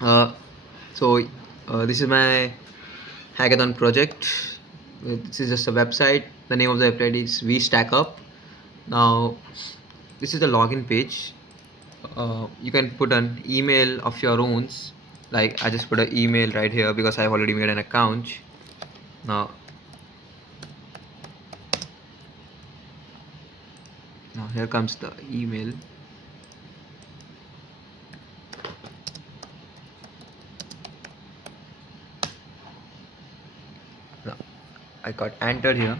Uh, so this is my hackathon project. This is just a website. The name of the website is VStackUp. Now, this is the login page. You can put an email of your own. Like I just put an email right here because I've already made an account. Now, now here comes the email. Now, I got entered here.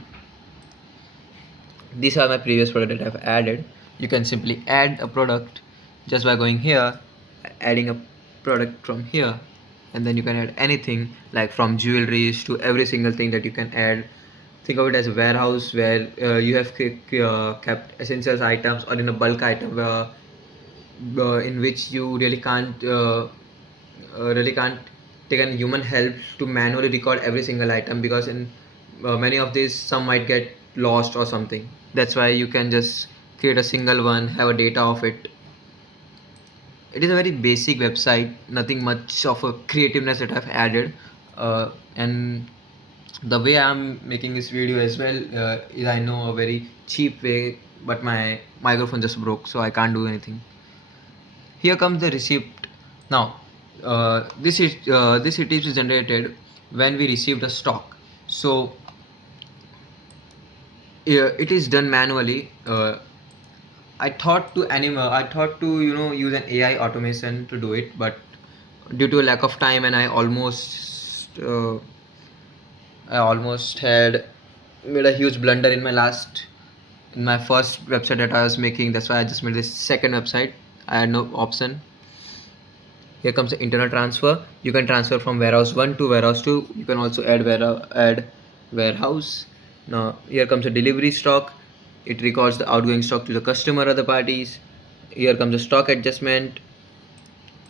These are my previous products that I've added. You can simply add a product just by going here, adding a product from here, and then you can add anything like from jewelries to every single thing that you can add. Think of it as a warehouse where you have kept essentials items, or in a bulk item in which you really can't take a human help to manually record every single item, because in many of these some might get lost or something. That's why you can just create a single one, have a data of it. It is a very basic website, nothing much of a creativeness that I've added. And the way I'm making this video as well is, I know, a very cheap way, but my microphone just broke, so I can't do anything. Here comes the receipt. Now, this receipt is generated when we received a stock. So it is done manually. I thought to use an AI automation to do it, but due to a lack of time, and I almost had made a huge blunder in my first website that I was making. That's why I just made this second website. I had no option. Here comes the internal transfer. You can transfer from warehouse 1 to warehouse 2. You can also add warehouse. Now here comes the delivery stock. It records the outgoing stock to the customer or the parties. Here comes the stock adjustment.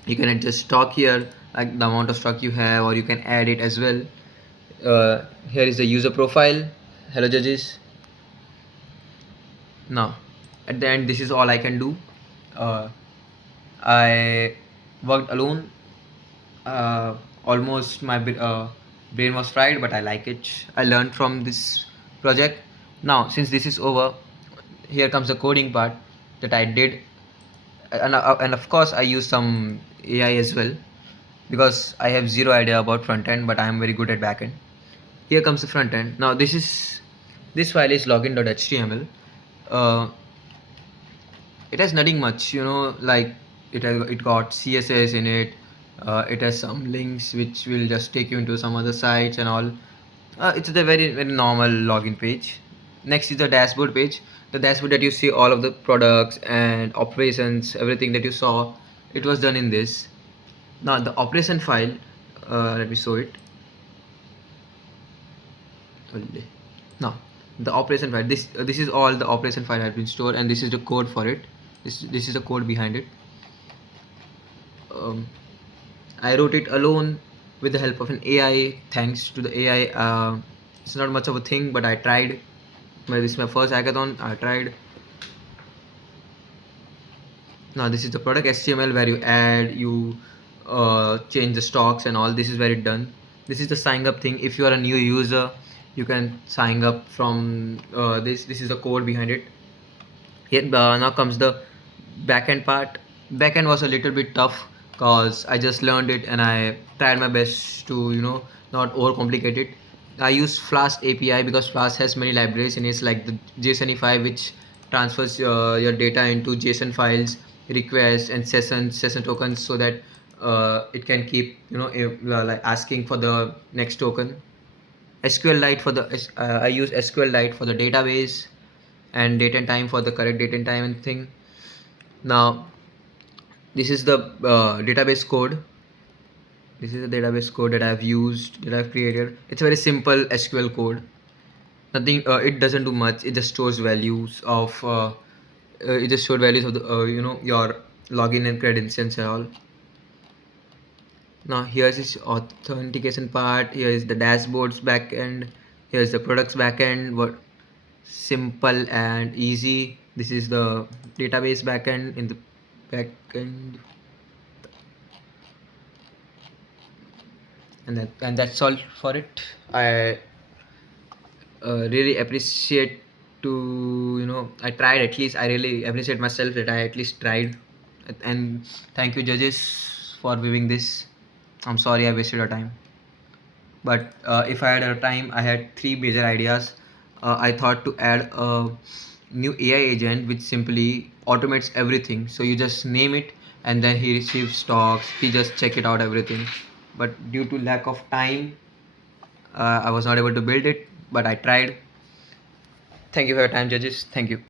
You can adjust stock here, like the amount of stock you have, or you can add it as well. Here is the user profile. Hello judges. Now at the end, this is all I can do. uh, I worked alone. Almost my brain was fried, but I like it. I learned from this project. Now since this is over, here comes the coding part that I did. And of course I use some AI as well, because I have zero idea about front end, but I am very good at back end. Here comes the front end. Now this file is login.html. uh, it has nothing much, like it got CSS in it. It has some links which will just take you into some other sites and all. It's a very very normal login page. Next is the dashboard page. The dashboard that you see all of the products and operations, everything that you saw, it was done in this. Now the operation file, let me show it. Now the operation file, this is all the operation file has been stored, and this is the code for it. This is the code behind it. um, I wrote it alone with the help of an AI. Thanks to the AI, it's not much of a thing, but I tried. This is my first hackathon. I tried. Now this is the product HTML where you change the stocks and all. This is where it done. This is the sign up thing. If you are a new user, you can sign up from this. This is the code behind it. Here now comes the backend part. Backend was a little bit tough because I just learned it and I tried my best to not overcomplicate it. I use Flask API because Flask has many libraries in it, like the JSONify, which transfers your data into JSON files, requests and session tokens, so that it can keep like asking for the next token. SQLite for the I use SQLite for the database, and date and time for the correct date and time and thing. Now this is the database code. This is the database code that I've used, that I've created. It's a very simple SQL code. Nothing. It doesn't do much. It just stores values of. It just stores values of the your login and credentials and all. Now here's this authentication part. Here is the dashboards backend. Here is the products backend. What simple and easy. This is the database backend. In the backend, And that's all for it. I really appreciate to I tried. At least I really appreciate myself that I at least tried. And thank you, judges, for viewing this. I'm sorry I wasted your time. But if I had a time, I had three major ideas. I thought to add a new AI agent which simply automates everything. So you just name it and then he receives stocks. He just check it out everything. But due to lack of time, I was not able to build it. But I tried. Thank you for your time, judges. Thank you.